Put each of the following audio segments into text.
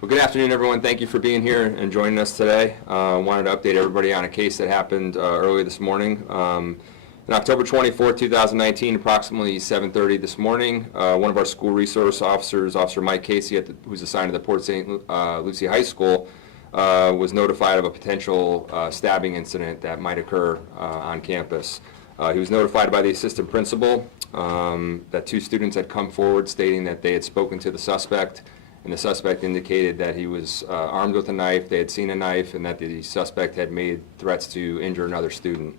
Well, good afternoon, everyone. Thank you for being here and joining us today. Wanted to update everybody on a case that happened earlier this morning. On October 24, 2019, approximately 7:30 this morning, one of our school resource officers, Officer Mike Casey, who's assigned to the Port St. Lucie High School, was notified of a potential stabbing incident that might occur on campus. He was notified by the assistant principal that two students had come forward stating that they had spoken to the suspect, and the suspect indicated that he was armed with a knife, they had seen a knife, and that the suspect had made threats to injure another student.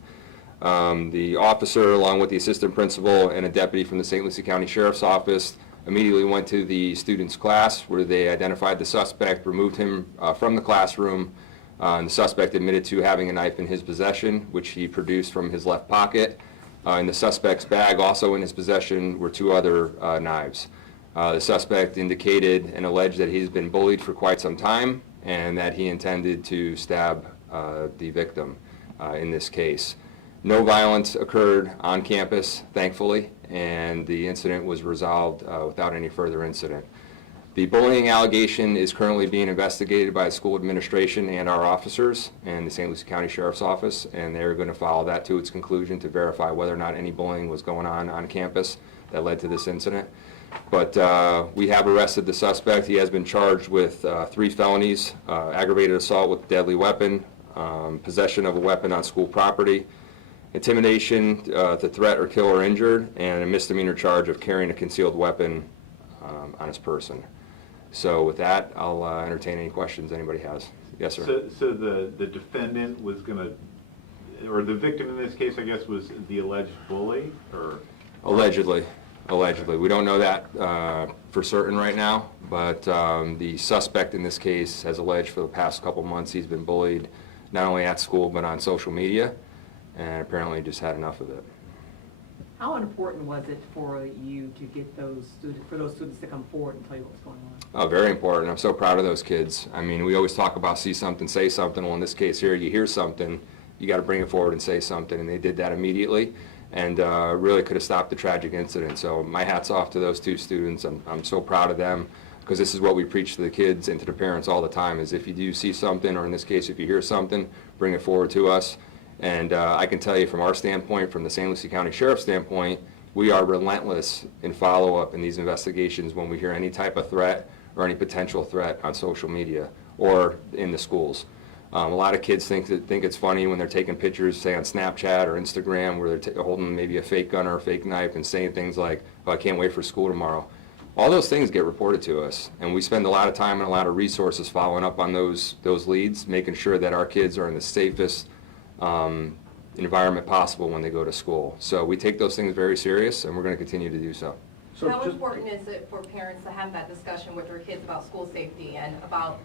The officer, along with the assistant principal and a deputy from the St. Lucie County Sheriff's Office, immediately went to the student's class where they identified the suspect, removed him from the classroom, and the suspect admitted to having a knife in his possession, which he produced from his left pocket. In the suspect's bag, also in his possession, were two other knives. The suspect indicated and alleged that he's been bullied for quite some time and that he intended to stab the victim in this case. No violence occurred on campus, thankfully, and the incident was resolved without any further incident. The bullying allegation is currently being investigated by the school administration and our officers and the St. Lucie County Sheriff's Office, and they're going to follow that to its conclusion to verify whether or not any bullying was going on campus that led to this incident. But we have arrested the suspect. He has been charged with 3 felonies, aggravated assault with a deadly weapon, possession of a weapon on school property, intimidation to threat or kill or injure, and a misdemeanor charge of carrying a concealed weapon on his person. So with that, I'll entertain any questions anybody has. Yes, sir. So the defendant was going to, or the victim in this case, I guess, was the alleged bully, or? Allegedly. Allegedly. We don't know that for certain right now, but the suspect in this case has alleged for the past couple months he's been bullied not only at school but on social media, and apparently just had enough of it. How important was it for you to get those students to come forward and tell you what was going on? Oh, very important. I'm so proud of those kids. I mean, we always talk about see something, say something. Well, in this case here, you hear something, you got to bring it forward and say something, and they did that immediately, and really could have stopped the tragic incident. So my hat's off to those two students. I'm so proud of them, because this is what we preach to the kids and to the parents all the time, is if you do see something, or in this case, if you hear something, bring it forward to us. And I can tell you from our standpoint, from the St. Lucie County Sheriff's standpoint, we are relentless in follow-up in these investigations when we hear any type of threat or any potential threat on social media or in the schools. A lot of kids think it's funny when they're taking pictures, say on Snapchat or Instagram, where they're holding maybe a fake gun or a fake knife and saying things like, "Oh, I can't wait for school tomorrow." All those things get reported to us, and we spend a lot of time and a lot of resources following up on those leads, making sure that our kids are in the safest environment possible when they go to school. So we take those things very serious, and we're going to continue to do so. How important is it for parents to have that discussion with their kids about school safety and about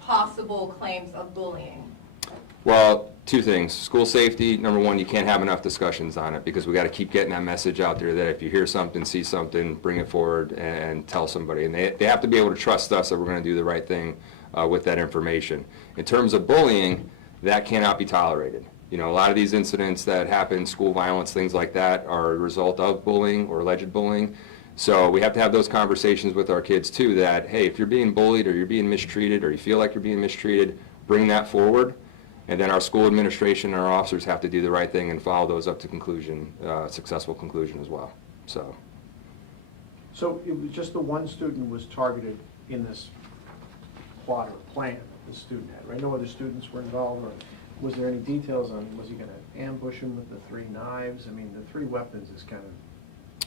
possible claims of bullying? Well, 2 things. School safety, number 1, you can't have enough discussions on it, because we got to keep getting that message out there that if you hear something, see something, bring it forward and tell somebody. And they have to be able to trust us that we're going to do the right thing with that information. In terms of bullying, that cannot be tolerated. You know, a lot of these incidents that happen, school violence, things like that, are a result of bullying or alleged bullying. So we have to have those conversations with our kids too, that, hey, if you're being bullied or you're being mistreated or you feel like you're being mistreated, bring that forward. And then our school administration and our officers have to do the right thing and follow those up to conclusion, successful conclusion as well. So it was just the one student was targeted in this plot or plan that the student had, right? No other students were involved, or was there any details on, was he going to ambush him with the 3 knives? I mean, the 3 weapons is kind of,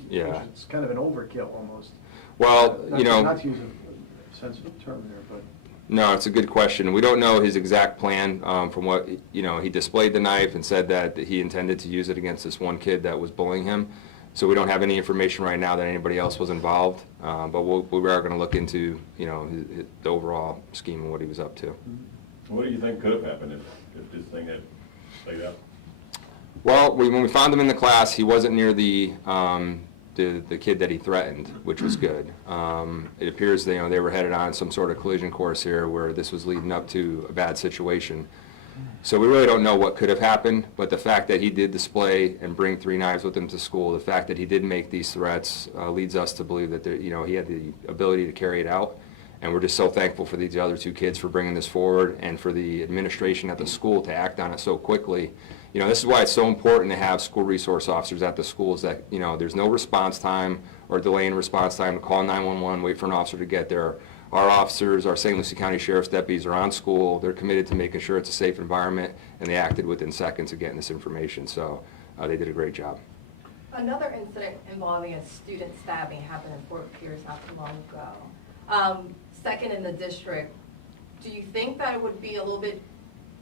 yeah, it's kind of an overkill almost. Well, you know, not to use a sensitive term there, but. No, it's a good question. We don't know his exact plan. From what, you know, he displayed the knife and said that he intended to use it against this one kid that was bullying him. So we don't have any information right now that anybody else was involved, but we are going to look into, you know, the overall scheme and what he was up to. What do you think could have happened if this thing had played out? Well, when we found him in the class, he wasn't near the kid that he threatened, which was good. It appears they were headed on some sort of collision course here where this was leading up to a bad situation. So we really don't know what could have happened, but the fact that he did display and bring 3 knives with him to school, the fact that he did make these threats leads us to believe that he had the ability to carry it out. And we're just so thankful for these other two kids for bringing this forward and for the administration at the school to act on it so quickly. This is why it's so important to have school resource officers at the schools that, there's no response time or delay in response time to call 911, wait for an officer to get there. Our officers, our St. Lucie County Sheriff's deputies are on school. They're committed to making sure it's a safe environment, and they acted within seconds of getting this information. So they did a great job. Another incident involving a student stabbing happened in Fort Pierce not too long ago. Second in the district, do you think that it would be a little bit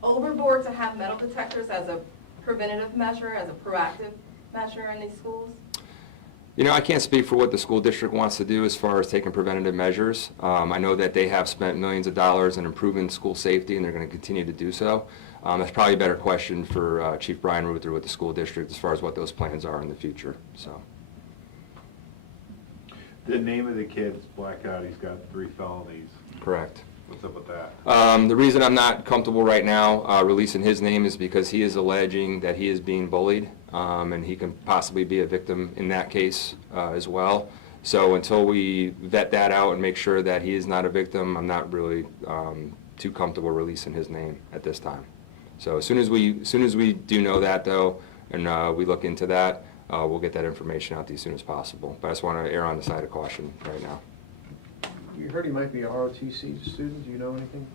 overboard to have metal detectors as a preventative measure, as a proactive measure in these schools? I can't speak for what the school district wants to do as far as taking preventative measures. I know that they have spent millions of dollars in improving school safety, and they're going to continue to do so. That's probably a better question for Chief Brian Ruther with the school district as far as what those plans are in the future. So. The name of the kid's Blackout, he's got 3 felonies. Correct. What's up with that? The reason I'm not comfortable right now releasing his name is because he is alleging that he is being bullied, and he can possibly be a victim in that case as well. So until we vet that out and make sure that he is not a victim, I'm not really too comfortable releasing his name at this time. So as soon as we do know that, though, and we look into that, we'll get that information out to you as soon as possible. But I just want to err on the side of caution right now. You heard he might be a ROTC student, do you know anything?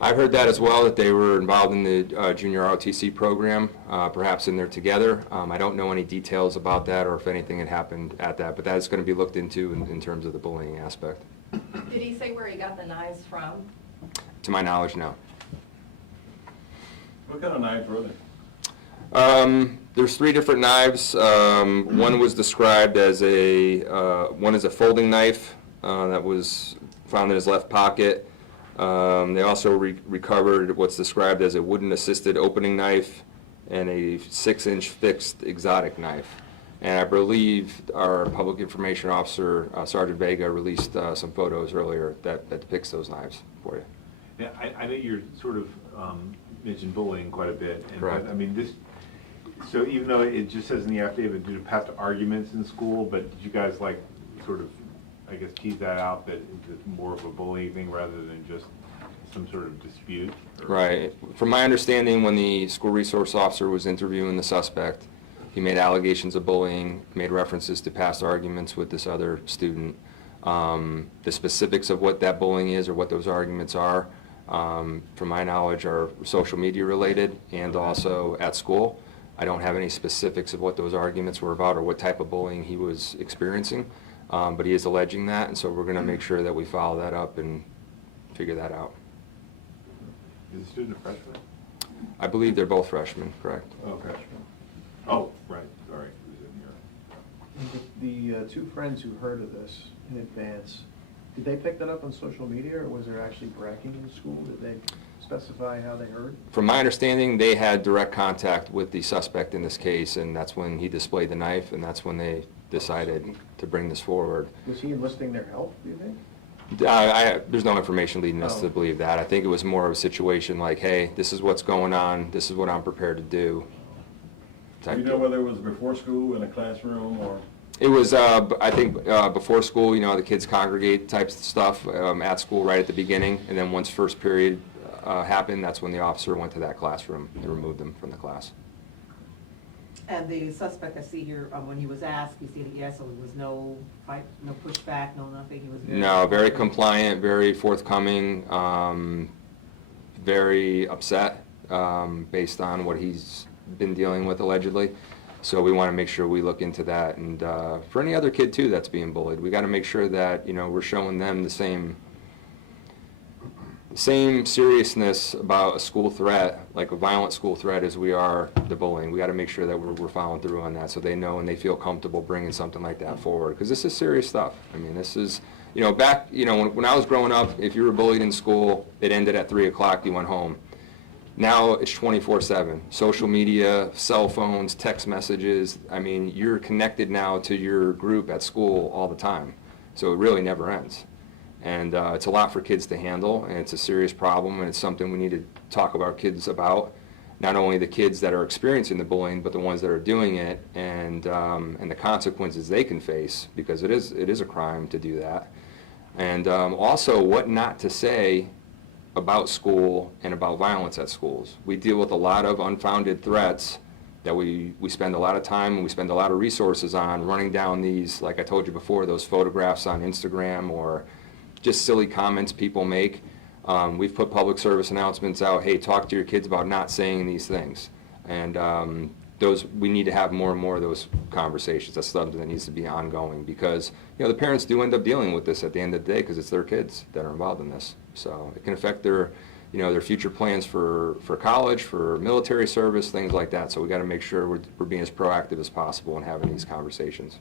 I've heard that as well, that they were involved in the junior ROTC program, perhaps in there together. I don't know any details about that or if anything had happened at that, but that's going to be looked into in terms of the bullying aspect. Did he say where he got the knives from? To my knowledge, no. What kind of knives were they? There's 3 different knives. One was described as one is a folding knife that was found in his left pocket. They also recovered what's described as a wooden-assisted opening knife and a 6-inch fixed exotic knife. And I believe our public information officer, Sergeant Vega, released some photos earlier that depicts those knives for you. Yeah, I know you're sort of mentioned bullying quite a bit. And, Correct. But, I mean, so even though it just says in the affidavit due to past arguments in school, but did you guys sort of, I guess, tease that out that it's more of a bullying thing rather than just some sort of dispute? Right. From my understanding, when the school resource officer was interviewing the suspect, he made allegations of bullying, made references to past arguments with this other student. The specifics of what that bullying is or what those arguments are, from my knowledge, are social media related and also at school. I don't have any specifics of what those arguments were about or what type of bullying he was experiencing, but he is alleging that, and so we're going to make sure that we follow that up and figure that out. Is the student a freshman? I believe they're both freshmen, correct? Oh, freshman. Oh, right, sorry. It was in here. The 2 friends who heard of this in advance, did they pick that up on social media, or was there actually bragging in school? Did they specify how they heard? From my understanding, they had direct contact with the suspect in this case, and that's when he displayed the knife, and that's when they decided to bring this forward. Was he enlisting their help, do you think? There's no information leading us to believe that. I think it was more of a situation like, hey, this is what's going on, this is what I'm prepared to do. Do you know whether it was before school, in a classroom, or? It was, I think, before school, the kids congregate types of stuff at school right at the beginning, and then once first period happened, that's when the officer went to that classroom and removed them from the class. And the suspect, I see here, when he was asked, he said yes, so there was no fight, no pushback, no nothing, he was very... No, very compliant, very forthcoming, very upset based on what he's been dealing with allegedly. So we want to make sure we look into that, and for any other kid too that's being bullied, we got to make sure that we're showing them the same seriousness about a school threat, like a violent school threat, as we are the bullying. We got to make sure that we're following through on that, so they know and they feel comfortable bringing something like that forward, because this is serious stuff. I mean, this is, back, when I was growing up, if you were bullied in school, it ended at 3 o'clock, you went home. Now it's 24/7. Social media, cell phones, text messages. I mean, you're connected now to your group at school all the time, so it really never ends. And it's a lot for kids to handle, and it's a serious problem, and it's something we need to talk about kids about. Not only the kids that are experiencing the bullying, but the ones that are doing it, and the consequences they can face, because it is a crime to do that. And also what not to say about school and about violence at schools. We deal with a lot of unfounded threats that we spend a lot of time and we spend a lot of resources on running down these, like I told you before, those photographs on Instagram or just silly comments people make. We've put public service announcements out, hey, talk to your kids about not saying these things. And we need to have more and more of those conversations. That's something that needs to be ongoing because, the parents do end up dealing with this at the end of the day because it's their kids that are involved in this. So it can affect their future plans for college, for military service, things like that. So we got to make sure we're being as proactive as possible in having these conversations.